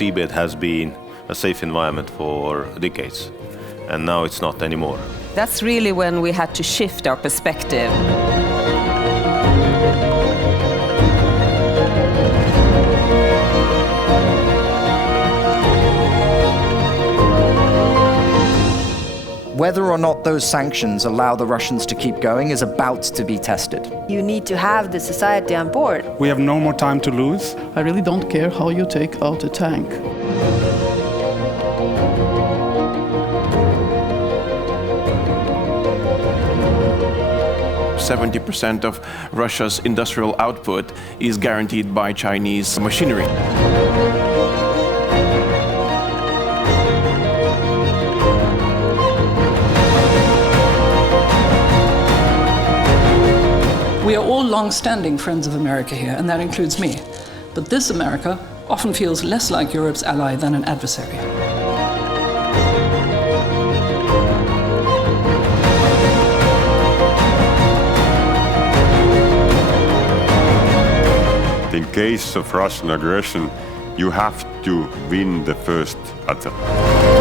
seabed has been a safe environment for decades, and now it's not anymore. That's really when we had to shift our perspective. Whether or not those sanctions allow the Russians to keep going is about to be tested. You need to have the society on board. We have no more time to lose. I really don't care how you take out a tank. 70% of Russia's industrial output is guaranteed by Chinese machinery. We are all long-standing friends of America here, and that includes me. But this America often feels less like Europe's ally than an adversary. In case of Russian aggression, you have to win the first battle.